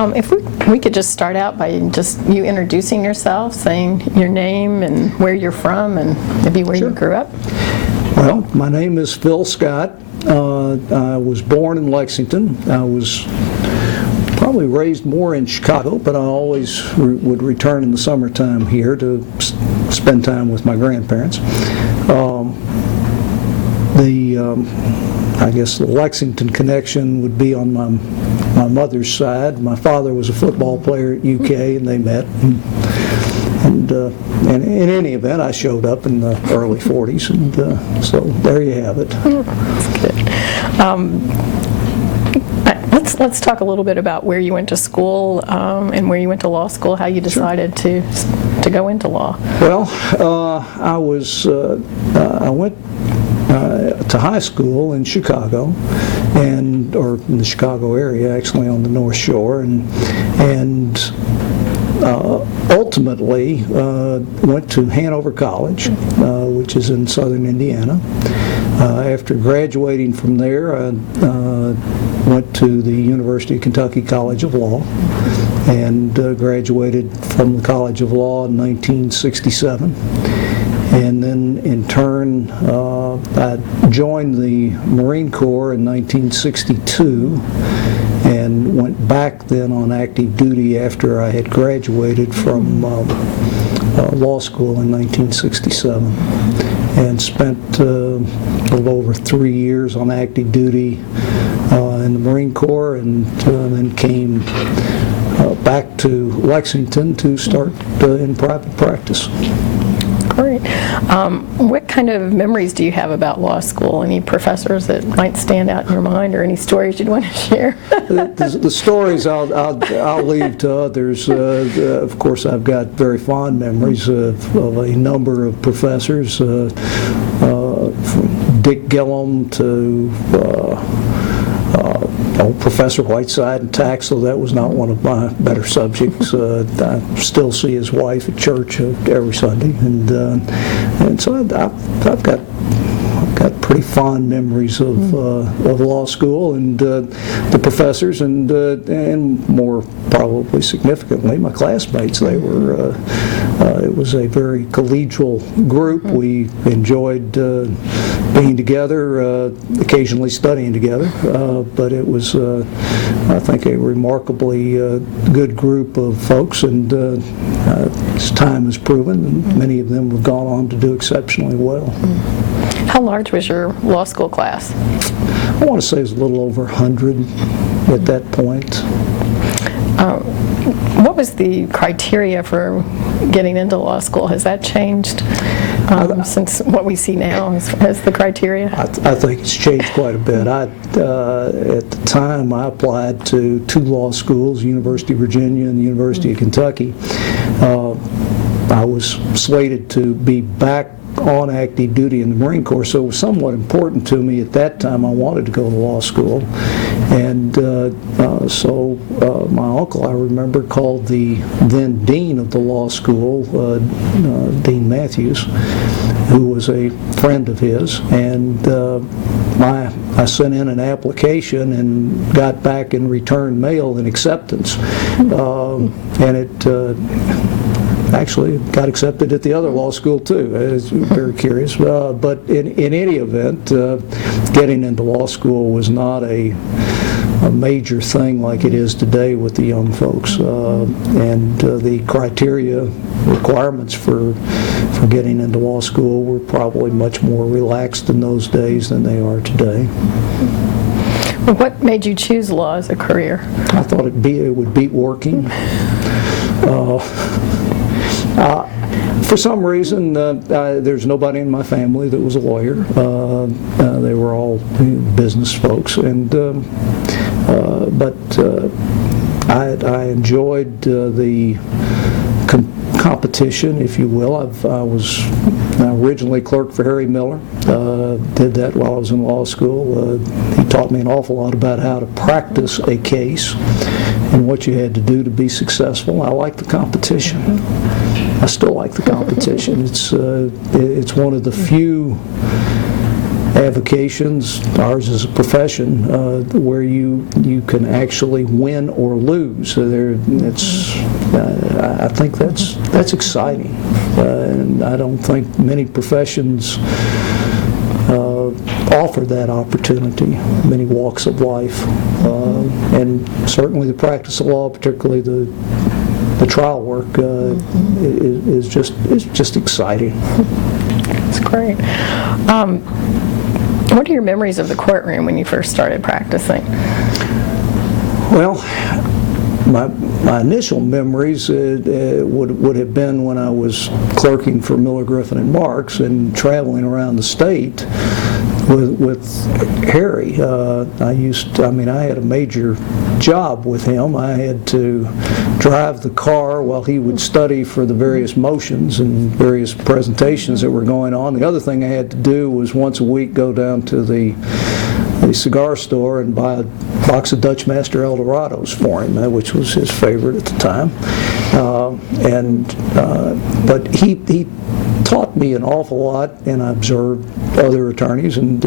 If we could just start out by just you introducing yourself, saying your name and where you're from and maybe where you grew up. Well, my name is Phil Scott. I was born in Lexington. I was probably raised more in Chicago, but I always would return in the summertime here to spend time with my grandparents. I guess the Lexington connection would be on my mother's side. My father was a football player at UK, and they met. And in any event, I showed up in the early 40s, and so there you have it. That's good. Let's talk a little bit about where you went to school and where you went to law school, how you decided to go into law. Well, I went to high school in Chicago, or in the Chicago area, actually on the North Shore, and ultimately went to Hanover College, which is in southern Indiana. After graduating from there, I went to the University of Kentucky College of Law and graduated from the College of Law in 1967. And then in turn, I joined the Marine Corps in 1962 and went back then on active duty after I had graduated from law school in 1967 and spent a little over 3 years on active duty in the Marine Corps, and then came back to Lexington to start in private practice. Great. What kind of memories do you have about law school? Any professors that might stand out in your mind, or any stories you'd want to share? The stories I'll leave to others. Of course, I've got very fond memories of a number of professors, from Dick Gillum to Professor Whiteside and tax, so that was not one of my better subjects. I still see his wife at church every Sunday, and so I've got pretty fond memories of law school and the professors, and more probably significantly my classmates. They were it was a very collegial group. We enjoyed being together, occasionally studying together, but it was I think a remarkably good group of folks, and as time has proven, and many of them have gone on to do exceptionally well. How large was your law school class? I want to say it was a little over 100 at that point. What was the criteria for getting into law school? Has that changed since what we see now as the criteria? I think it's changed quite a bit. At the time, I applied to two law schools, University of Virginia and the University of Kentucky. I was slated to be back on active duty in the Marine Corps, so it was somewhat important to me at that time. I wanted to go to law school, and so my uncle, I remember, called the then dean of the law school, Dean Matthews, who was a friend of his, and I sent in an application and got back in return mail an acceptance, and it actually got accepted at the other law school too. It's very curious. But in any event, getting into law school was not a major thing like it is today with the young folks. And the criteria, requirements for getting into law school were probably much more relaxed in those days than they are today. What made you choose law as a career? I thought it would beat working. For some reason, there's nobody in my family that was a lawyer. They were all business folks, but I enjoyed the competition, if you will. I was originally clerk for Harry Miller. Did that while I was in law school. He taught me an awful lot about how to practice a case and what you had to do to be successful. I like the competition. I still like the competition. It's one of the few avocations, ours is a profession, where you can actually win or lose. So I think that's exciting, and I don't think many professions offer that opportunity, many walks of life, and certainly the practice of law, particularly the trial work, is just exciting. That's great. What are your memories of the courtroom when you first started practicing? Well, my initial memories would have been when I was clerking for Miller, Griffin and Marks and traveling around the state with Harry. I had a major job with him. I had to drive the car while he would study for the various motions and various presentations that were going on. The other thing I had to do was once a week go down to the cigar store and buy a box of Dutch Master Eldorados for him, which was his favorite at the time. But he taught me an awful lot, and I observed other attorneys and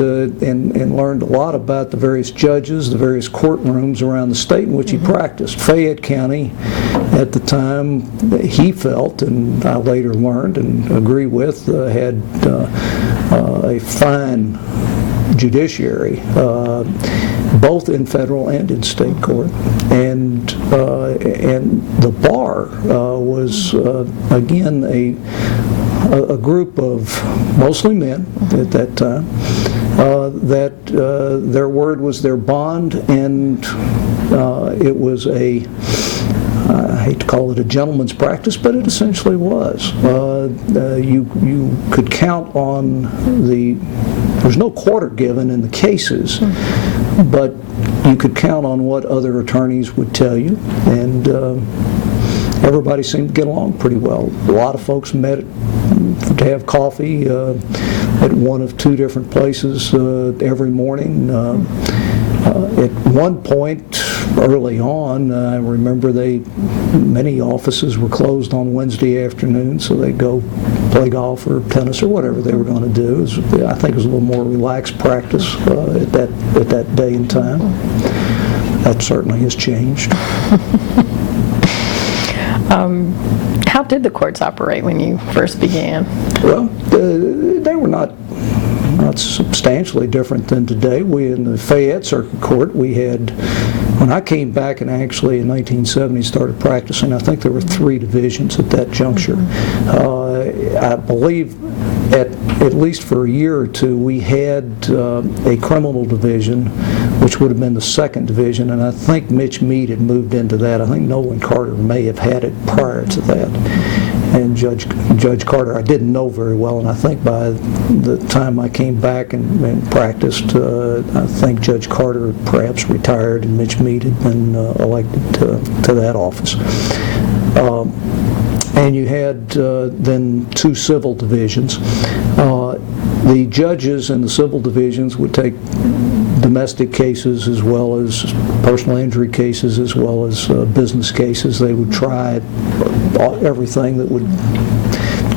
learned a lot about the various judges, the various courtrooms around the state in which he practiced. Fayette County, at the time, he felt, and I later learned and agree with, had a fine judiciary, both in federal and in state court, and the bar was again a group of mostly men at that time, that their word was their bond, and it was I hate to call it a gentleman's practice, but it essentially was. You could count on there's no quarter given in the cases, but you could count on what other attorneys would tell you, and everybody seemed to get along pretty well. A lot of folks met to have coffee at one of two different places every morning. At one point early on, I remember many offices were closed on Wednesday afternoon, so they'd go play golf or tennis or whatever they were going to do. I think it was a little more relaxed practice at that day and time. That certainly has changed. How did the courts operate when you first began? Well, they were not substantially different than today. We, in the Fayette Circuit Court, we had, when I came back and actually in 1970 started practicing, I think there were 3 divisions at that juncture. I believe at least for a year or two we had a criminal division, which would have been the 2nd division, and I think Mitch Mead had moved into that. I think Nolan Carter may have had it prior to that. And Judge Carter I didn't know very well, and I think by the time I came back and practiced, I think Judge Carter perhaps retired and Mitch Mead had been elected to that office. And you had then 2 civil divisions. The judges in the civil divisions would take domestic cases as well as personal injury cases as well as business cases. They would try everything that would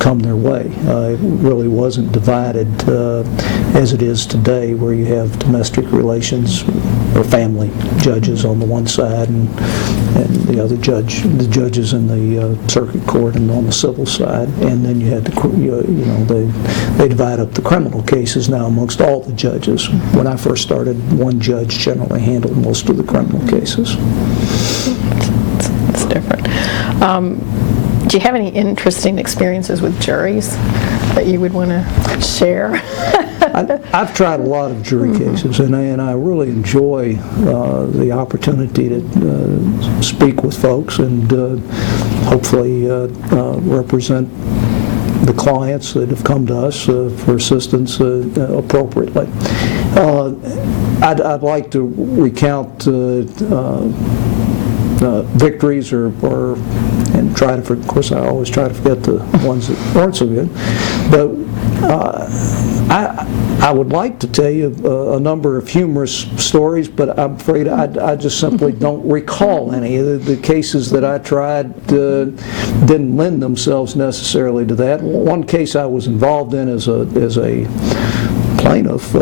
come their way. It really wasn't divided as it is today, where you have domestic relations or family judges on the one side and the other the judges in the circuit court and on the civil side, and then you had they divide up the criminal cases now amongst all the judges. When I first started, one judge generally handled most of the criminal cases. It's different. Do you have any interesting experiences with juries that you would want to share? I've tried a lot of jury cases, and I really enjoy the opportunity to speak with folks and hopefully represent the clients that have come to us for assistance appropriately. I'd like to recount victories and try to, of course I always try to forget the ones that weren't so good, but I would like to tell you a number of humorous stories, but I'm afraid I just simply don't recall any. The cases that I tried didn't lend themselves necessarily to that. One case I was involved in as a plaintiff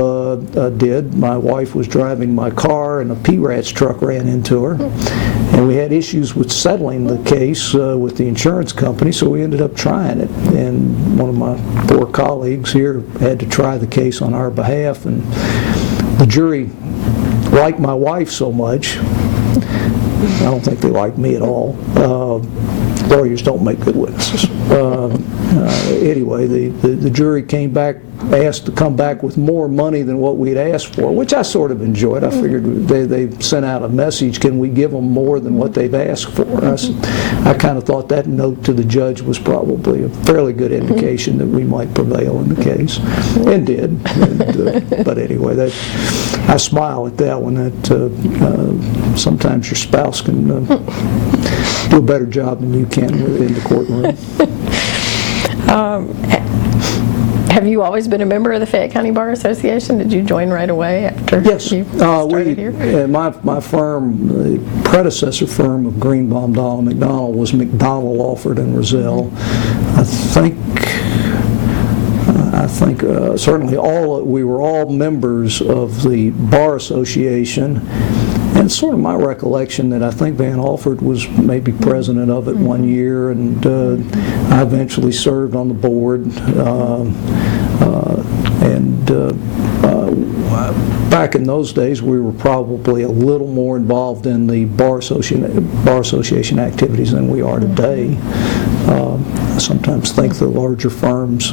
did. My wife was driving my car and a PRATS truck ran into her, and we had issues with settling the case with the insurance company, so we ended up trying it. And one of my 4 colleagues here had to try the case on our behalf, and the jury liked my wife so much. I don't think they liked me at all. Lawyers don't make good witnesses. Anyway, the jury came back, asked to come back with more money than what we'd asked for, which I sort of enjoyed. I figured they sent out a message, can we give them more than what they've asked for? I kind of thought that note to the judge was probably a fairly good indication that we might prevail in the case, and did. And, but anyway, I smile at that one. That sometimes your spouse can do a better job than you can in the courtroom. Have you always been a member of the Fayette County Bar Association? Did you join right away after you started here? My firm, the predecessor firm of Greenbaum, Donald McDonald, was McDonald, Alford, and Rozelle. I think certainly we were all members of the Bar Association. And it's sort of my recollection that I think Van Alford was maybe president of it one year, and I eventually served on the board. Back in those days, we were probably a little more involved in the Bar Association activities than we are today. I sometimes think the larger firms,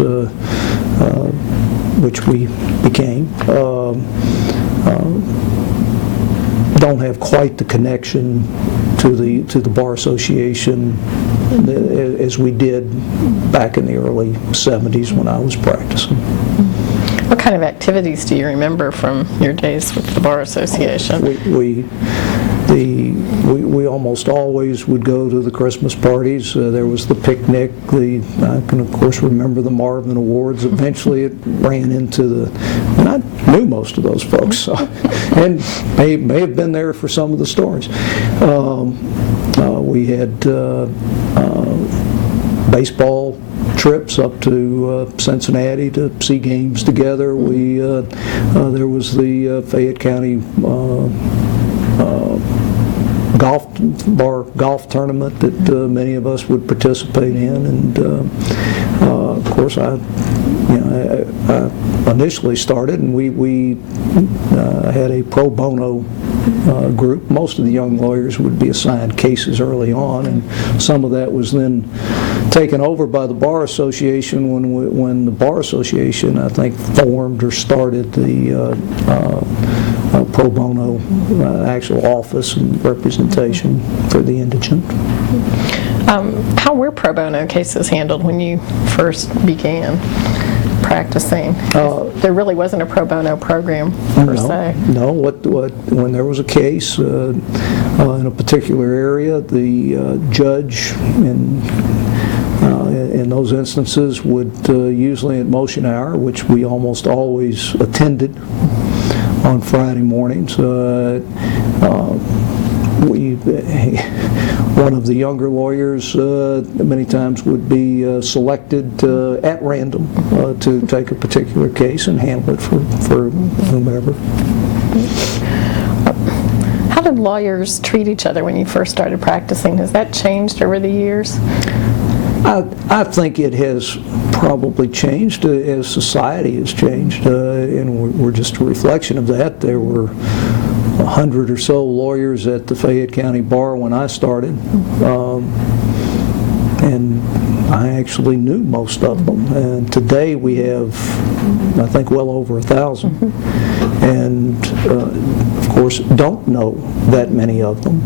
which we became, don't have quite the connection to the Bar Association as we did back in the early 70s when I was practicing. What kind of activities do you remember from your days with the Bar Association? We almost always would go to the Christmas parties. There was the picnic. I can of course remember the Marvin Awards. Eventually it ran into and I knew most of those folks, so, and may have been there for some of the stories. We had baseball trips up to Cincinnati to see games together. There was the Fayette County golf tournament that many of us would participate in, and of course I initially started, and we had a pro bono group. Most of the young lawyers would be assigned cases early on, and some of that was then taken over by the Bar Association when the Bar Association, I think, formed or started the pro bono actual office and representation for the indigent. How were pro bono cases handled when you first began practicing? There really wasn't a pro bono program per se. No, when there was a case in a particular area, the judge in those instances would usually at motion hour, which we almost always attended on Friday mornings, one of the younger lawyers many times would be selected at random to take a particular case and handle it for whomever. How did lawyers treat each other when you first started practicing? Has that changed over the years? I think it has probably changed as society has changed, and we're just a reflection of that. There were 100 or so lawyers at the Fayette County Bar when I started, and I actually knew most of them. And today we have, I think, well over 1,000, and of course don't know that many of them.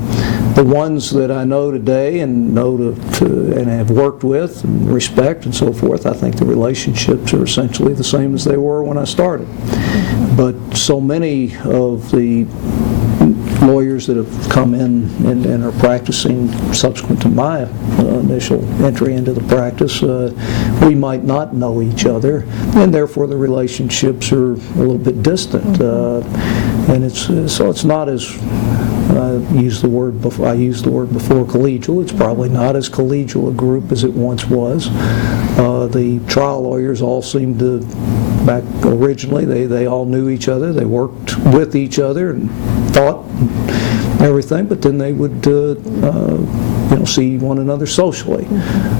The ones that I know today and know and have worked with and respect and so forth, I think the relationships are essentially the same as they were when I started. But so many of the lawyers that have come in and are practicing subsequent to my initial entry into the practice, we might not know each other, and therefore the relationships are a little bit distant. And it's not as I used the word before collegial. It's probably not as collegial a group as it once was. The trial lawyers all seemed to, back originally, they all knew each other. They worked with each other and thought everything, but then they would see one another socially.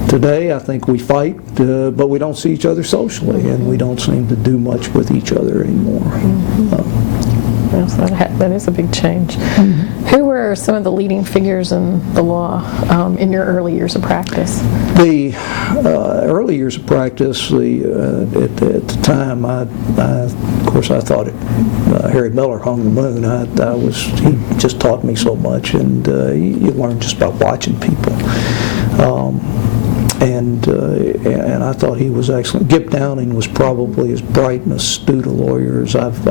Today, I think we fight, but we don't see each other socially, and we don't seem to do much with each other anymore. Yes, that is a big change. Who were some of the leading figures in the law in your early years of practice? The early years of practice, at the time, of course, I thought Harry Miller hung the moon. He just taught me so much, and you learn just by watching people. And I thought he was excellent. Gip Downing was probably as bright and astute a lawyer as I've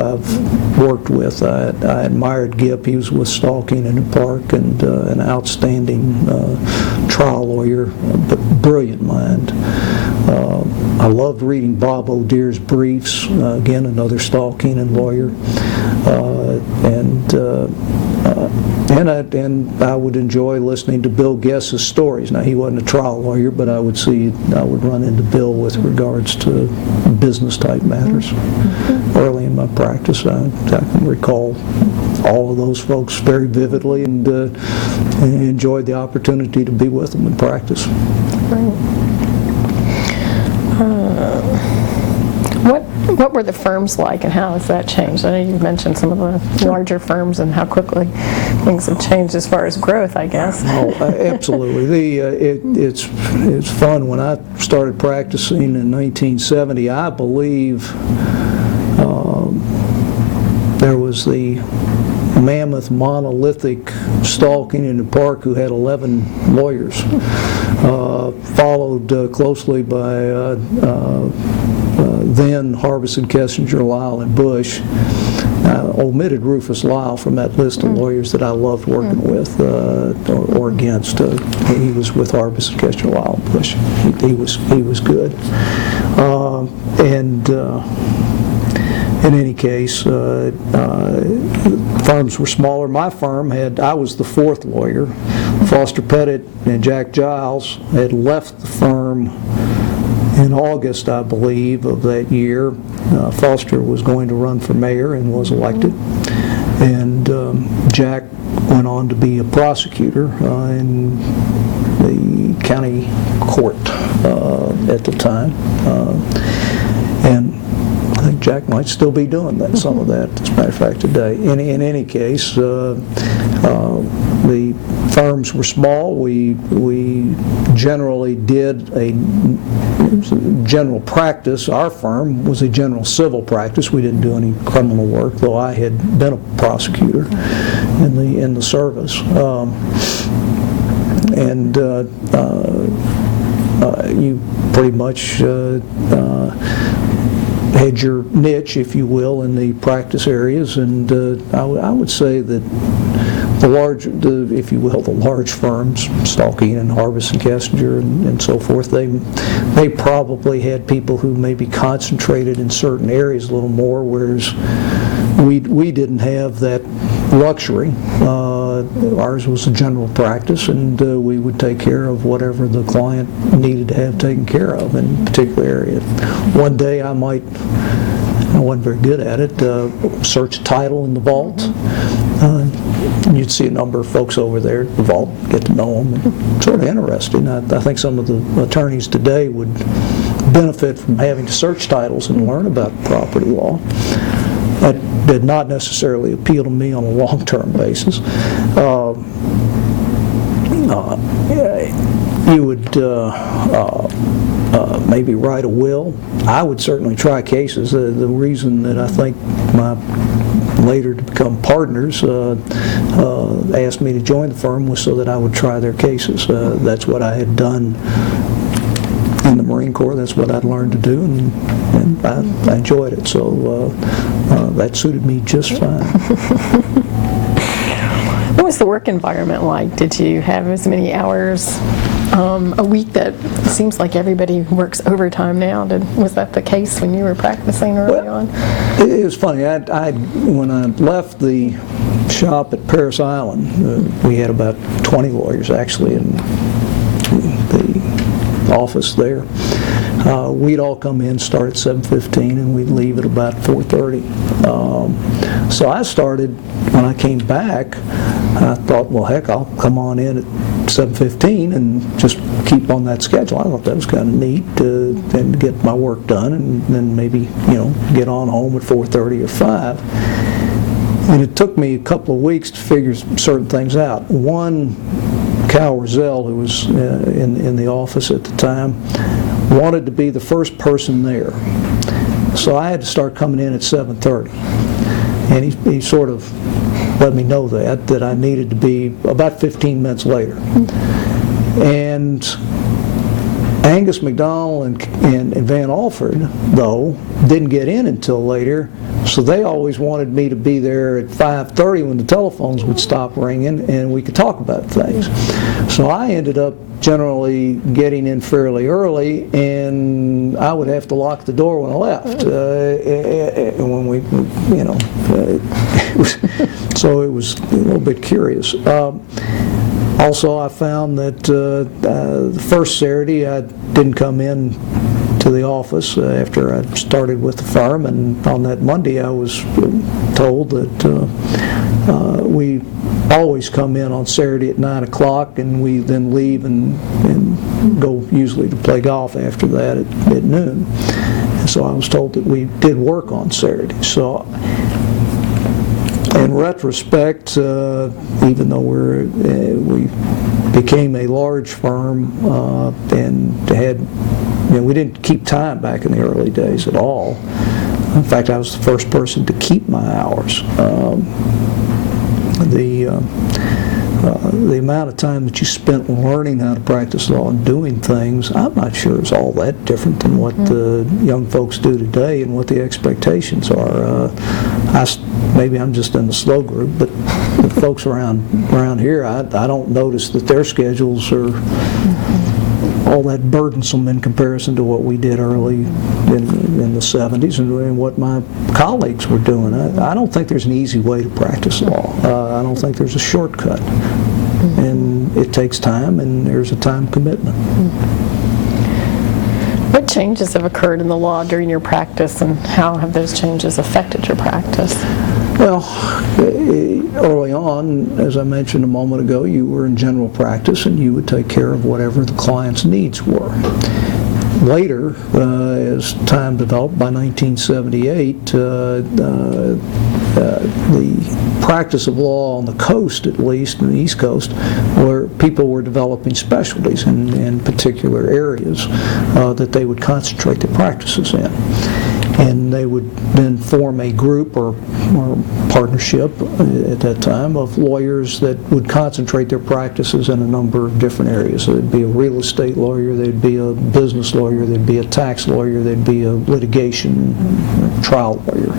worked with. I admired Gip. He was with Stalking in the Park, and an outstanding trial lawyer, but brilliant mind. I loved reading Bob O'Dear's briefs, again, another Stalking and lawyer. And I would enjoy listening to Bill Guess's stories. Now, he wasn't a trial lawyer, but I would run into Bill with regards to business-type matters. Early in my practice, I can recall all of those folks very vividly, and enjoyed the opportunity to be with them in practice. What were the firms like, and how has that changed? I know you mentioned some of the larger firms and how quickly things have changed as far as growth, I guess. Oh, absolutely. It's fun. When I started practicing in 1970, I believe there was the mammoth monolithic Stalking in the Park who had 11 lawyers, followed closely by then Harbison, Kessinger, Lyle, and Bush. I omitted Rufus Lyle from that list of lawyers that I loved working with or against. He was with Harbison, Kessinger, Lyle, and Bush. He was good. In any case, firms were smaller. My firm I was the fourth lawyer. Foster Pettit and Jack Giles had left the firm in August, I believe, of that year. Foster was going to run for mayor and was elected. And Jack went on to be a prosecutor in the county court at the time. And I think Jack might still be doing that, some of that, as a matter of fact, today. In any case, the firms were small. We generally did a general practice. Our firm was a general civil practice. We didn't do any criminal work, though I had been a prosecutor in the service. You pretty much had your niche, if you will, in the practice areas, and I would say that the large firms, Stalking and Harbison, Kessinger, and so forth, they probably had people who maybe concentrated in certain areas a little more, whereas we didn't have that luxury. Ours was a general practice, and we would take care of whatever the client needed to have taken care of in a particular area. One day I wasn't very good at it, search a title in the vault. You'd see a number of folks over there at the vault, get to know them, and sort of interesting. I think some of the attorneys today would benefit from having to search titles and learn about property law. That did not necessarily appeal to me on a long-term basis. You would maybe write a will. I would certainly try cases. The reason that I think my later to become partners asked me to join the firm was so that I would try their cases. That's what I had done in the Marine Corps. That's what I'd learned to do, and I enjoyed it. So that suited me just fine. What was the work environment like? Did you have as many hours a week that it seems like everybody works overtime now? Was that the case when you were practicing early on? It was funny. When I left the shop at Paris Island. We had about 20 lawyers actually in the office there. We'd all come in, start at 7:15, and we'd leave at about 4:30. So I started, when I came back, I thought, well, heck, I'll come on in at 7:15 and just keep on that schedule. I thought that was kind of neat, and to get my work done, and then maybe, get on home at 4:30 or 5. And it took me a couple of weeks to figure certain things out. One, Cal Roselle, who was in the office at the time, wanted to be the first person there. So I had to start coming in at 7:30. And he sort of let me know that I needed to be about 15 minutes later. And Angus McDonald and Van Alford, though, didn't get in until later, so they always wanted me to be there at 5:30 when the telephones would stop ringing and we could talk about things. So I ended up generally getting in fairly early, and I would have to lock the door when I left. When we, so it was a little bit curious. Also, I found that the first Saturday I didn't come in to the office after I started with the firm, and on that Monday I was told that we always come in on Saturday at 9 o'clock, and we then leave and go usually to play golf after that at noon. And so I was told that we did work on Saturday. So in retrospect, even though we became a large firm and we didn't keep time back in the early days at all. In fact, I was the first person to keep my hours. The amount of time that you spent learning how to practice law and doing things, I'm not sure is all that different than what the young folks do today and what the expectations are. Maybe I'm just in the slow group, but the folks around here, I don't notice that their schedules are all that burdensome in comparison to what we did early in the 70s and what my colleagues were doing. I don't think there's an easy way to practice law. I don't think there's a shortcut. And it takes time, and there's a time commitment. What changes have occurred in the law during your practice, and how have those changes affected your practice? Well, early on, as I mentioned a moment ago, you were in general practice and you would take care of whatever the client's needs were. Later, as time developed, by 1978, the practice of law on the coast, at least, on the East Coast, where people were developing specialties in particular areas that they would concentrate their practices in. And they would then form a group or partnership at that time of lawyers that would concentrate their practices in a number of different areas. There'd be a real estate lawyer, there'd be a business lawyer, there'd be a tax lawyer, there'd be a litigation trial lawyer,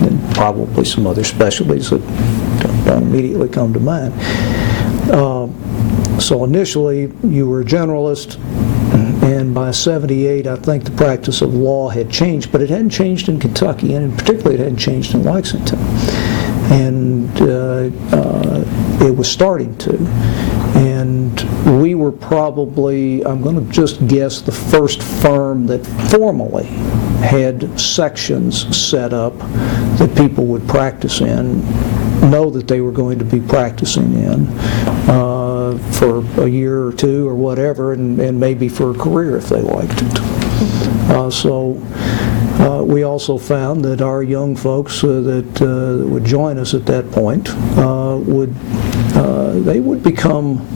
and probably some other specialties that don't immediately come to mind. So initially, you were a generalist, and by 78, I think the practice of law had changed, but it hadn't changed in Kentucky, and particularly it hadn't changed in Lexington. And it was starting to. And we were probably, I'm going to just guess, the first firm that formally had sections set up that people would practice in, know that they were going to be practicing in for a year or two or whatever, and maybe for a career if they liked it. We also found that our young folks that would join us at that point would become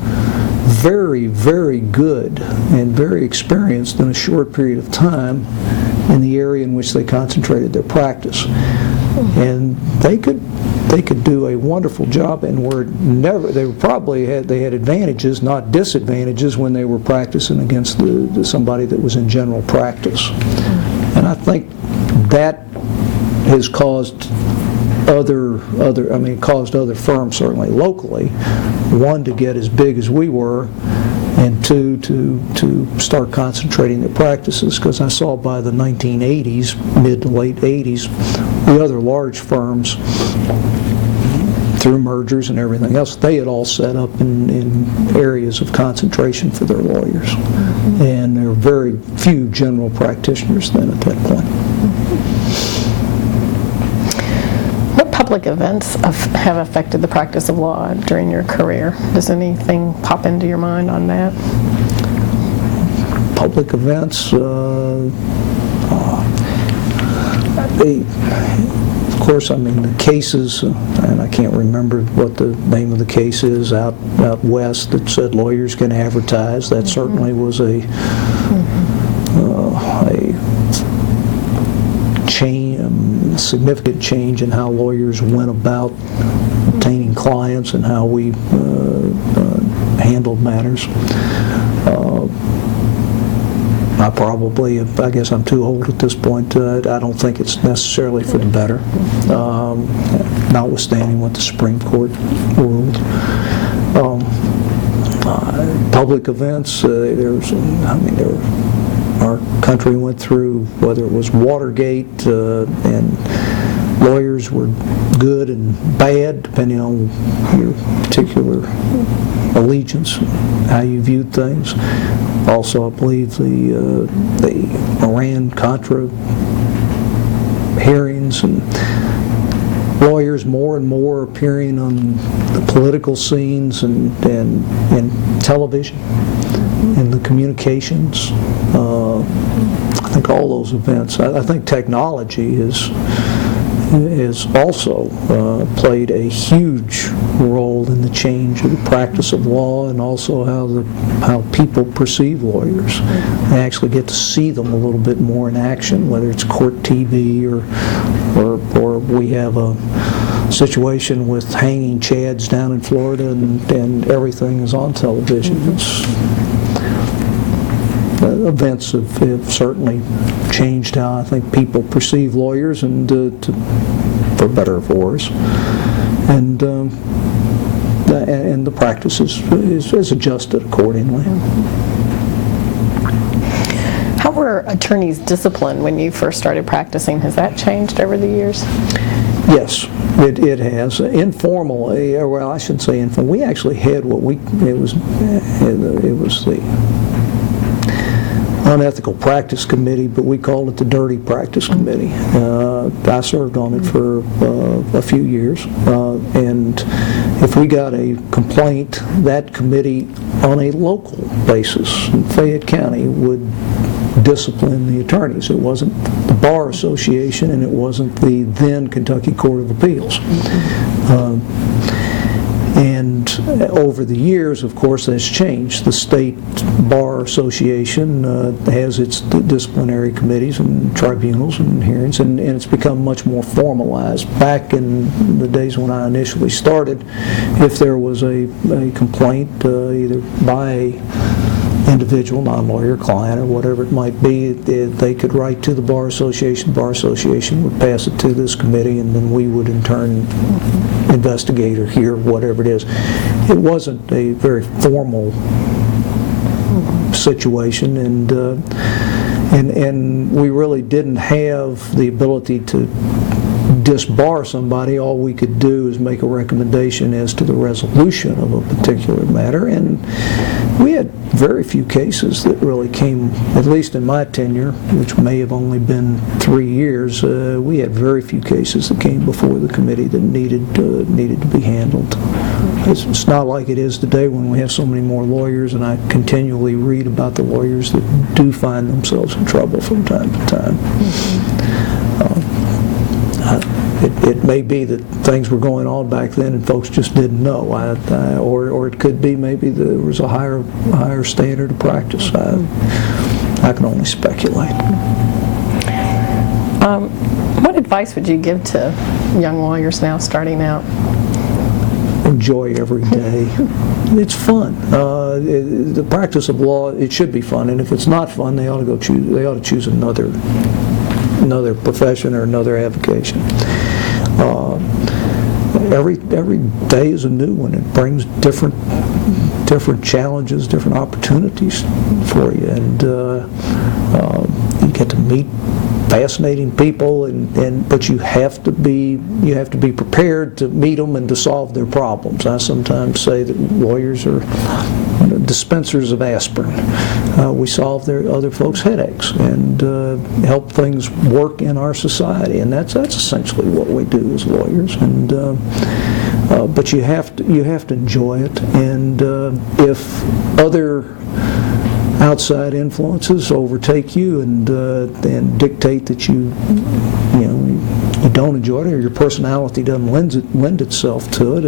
very, very good and very experienced in a short period of time in the area in which they concentrated their practice. And they could do a wonderful job, and they had advantages, not disadvantages, when they were practicing against somebody that was in general practice. And I think that has caused other firms, certainly locally, one, to get as big as we were, and two, to start concentrating their practices, because I saw by the 1980s, mid to late 80s, the other large firms through mergers and everything else, they had all set up in areas of concentration for their lawyers. And there were very few general practitioners then at that point. What public events have affected the practice of law during your career? Does anything pop into your mind on that? Public events, of course, I mean, the cases, and I can't remember what the name of the case is out west that said lawyers can advertise. That certainly was a significant change in how lawyers went about obtaining clients and how we handled matters. I guess I'm too old at this point. I don't think it's necessarily for the better, notwithstanding what the Supreme Court ruled. Public events, our country went through, whether it was Watergate, and lawyers were good and bad, depending on your particular allegiance, how you viewed things. Also, I believe the Iran-Contra hearings and lawyers more and more appearing on the political scenes and television and the communications. I think all those events. I think technology has also played a huge role in the change of the practice of law, and also how people perceive lawyers. They actually get to see them a little bit more in action, whether it's court TV or we have a situation with hanging chads down in Florida, and everything is on television. Events have certainly changed how I think people perceive lawyers, and for better or for worse. And the practice is adjusted accordingly. How were attorneys disciplined when you first started practicing? Has that changed over the years? Yes, it has. Informally, well, I shouldn't say informal. We actually had it was the Unethical Practice Committee, but we called it the Dirty Practice Committee. I served on it for a few years, and if we got a complaint, that committee on a local basis in Fayette County would discipline the attorneys. It wasn't the Bar Association, and it wasn't the then Kentucky Court of Appeals. And over the years, of course, that's changed. The State Bar Association has its disciplinary committees and tribunals and hearings, and it's become much more formalized. Back in the days when I initially started, if there was a complaint either by a individual, non-lawyer, client, or whatever it might be, they could write to the Bar Association. The Bar Association would pass it to this committee, and then we would in turn investigate or hear whatever it is. It wasn't a very formal situation, and we really didn't have the ability to disbar somebody. All we could do is make a recommendation as to the resolution of a particular matter, and we had very few cases that really came, at least in my tenure, which may have only been 3 years, we had very few cases that came before the committee that needed to be handled. It's not like it is today when we have so many more lawyers, and I continually read about the lawyers that do find themselves in trouble from time to time. It may be that things were going on back then and folks just didn't know, or it could be maybe there was a higher standard of practice. I can only speculate. What advice would you give to young lawyers now starting out? Enjoy every day. It's fun. The practice of law, it should be fun, and if it's not fun, they ought to choose another profession or another avocation. Every day is a new one. It brings different challenges, different opportunities for you, and you get to meet fascinating people, but you have to be prepared to meet them and to solve their problems. I sometimes say that lawyers are dispensers of aspirin. We solve their other folks' headaches and help things work in our society, and that's essentially what we do as lawyers. And but you have to enjoy it, and if other outside influences overtake you and dictate that you don't enjoy it, or your personality doesn't lend itself to it,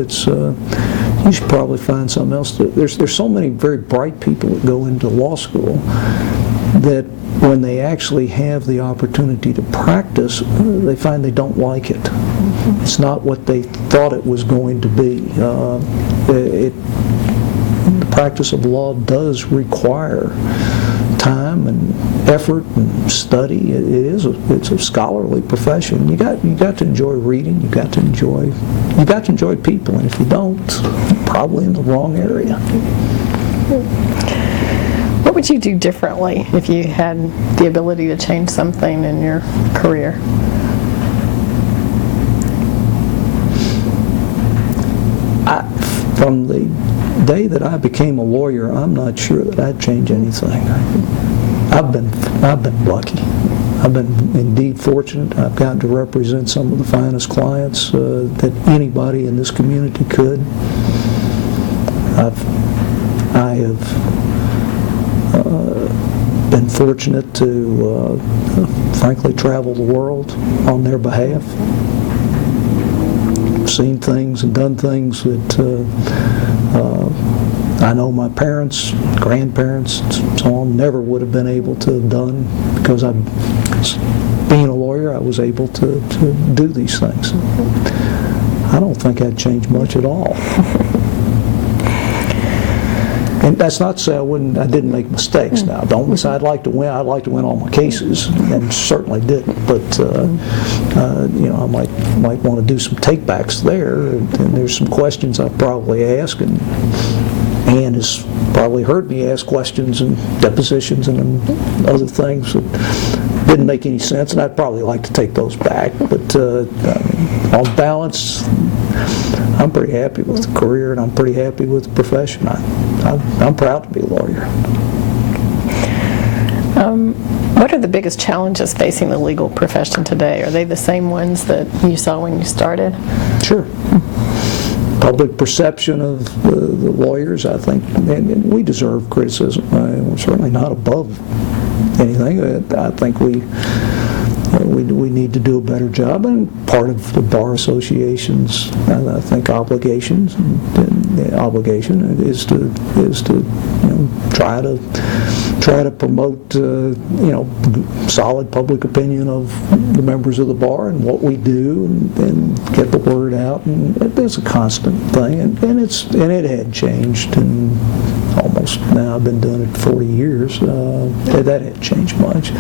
you should probably find something else. There's so many very bright people that go into law school that when they actually have the opportunity to practice, they find they don't like it. It's not what they thought it was going to be. The practice of law does require time and effort and study. It's a scholarly profession. You got to enjoy reading. You got to enjoy people. And if you don't, you're probably in the wrong area. What would you do differently if you had the ability to change something in your career? From the day that I became a lawyer, I'm not sure that I'd change anything. I've been lucky. I've been indeed fortunate. I've gotten to represent some of the finest clients that anybody in this community could. I have been fortunate to, frankly, travel the world on their behalf. Seen things and done things that I know my parents, grandparents, and so on never would have been able to have done, because being a lawyer, I was able to do these things. I don't think I'd change much at all. And that's not to say I didn't make mistakes. Now, don't say I'd like to win all my cases, and certainly didn't. But I might want to do some takebacks there. And there's some questions I probably ask, and Ann has probably heard me ask questions and depositions and other things that didn't make any sense, and I'd probably like to take those back. But on balance, I'm pretty happy with the career, and I'm pretty happy with the profession. I'm proud to be a lawyer. What are the biggest challenges facing the legal profession today? Are they the same ones that you saw when you started? Sure. Public perception of the lawyers, I think, and we deserve criticism. We're certainly not above anything. I think we need to do a better job, and part of the Bar Association's, I think, obligation is to try to promote solid public opinion of the members of the bar and what we do, and get the word out. And it's a constant thing, and it had changed, and almost now I've been doing it 40 years. That hadn't changed much.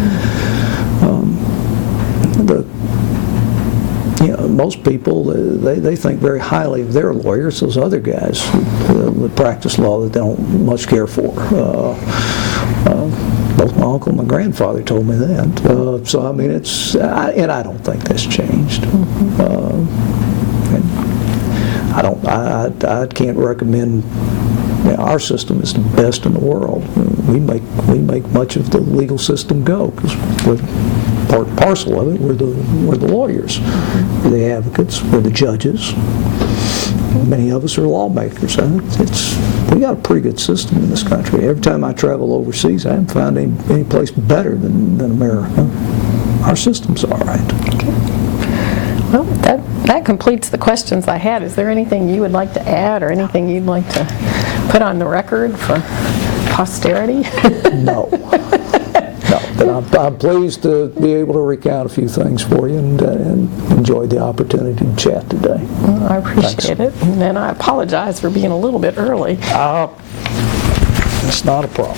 Most people, they think very highly of their lawyers, those other guys that practice law that they don't much care for. Both my uncle and my grandfather told me that. So I mean, and I don't think that's changed. I can't recommend. Our system is the best in the world. We make much of the legal system go, because we're part and parcel of it. We're the lawyers, we're the advocates, we're the judges. Many of us are lawmakers. We got a pretty good system in this country. Every time I travel overseas, I haven't found any place better than America. Our system's all right. Okay. Well, that completes the questions I had. Is there anything you would like to add, or anything you'd like to put on the record for posterity? No. But I'm pleased to be able to recount a few things for you, and enjoyed the opportunity to chat today. Well, I appreciate it. And then I apologize for being a little bit early. It's not a problem.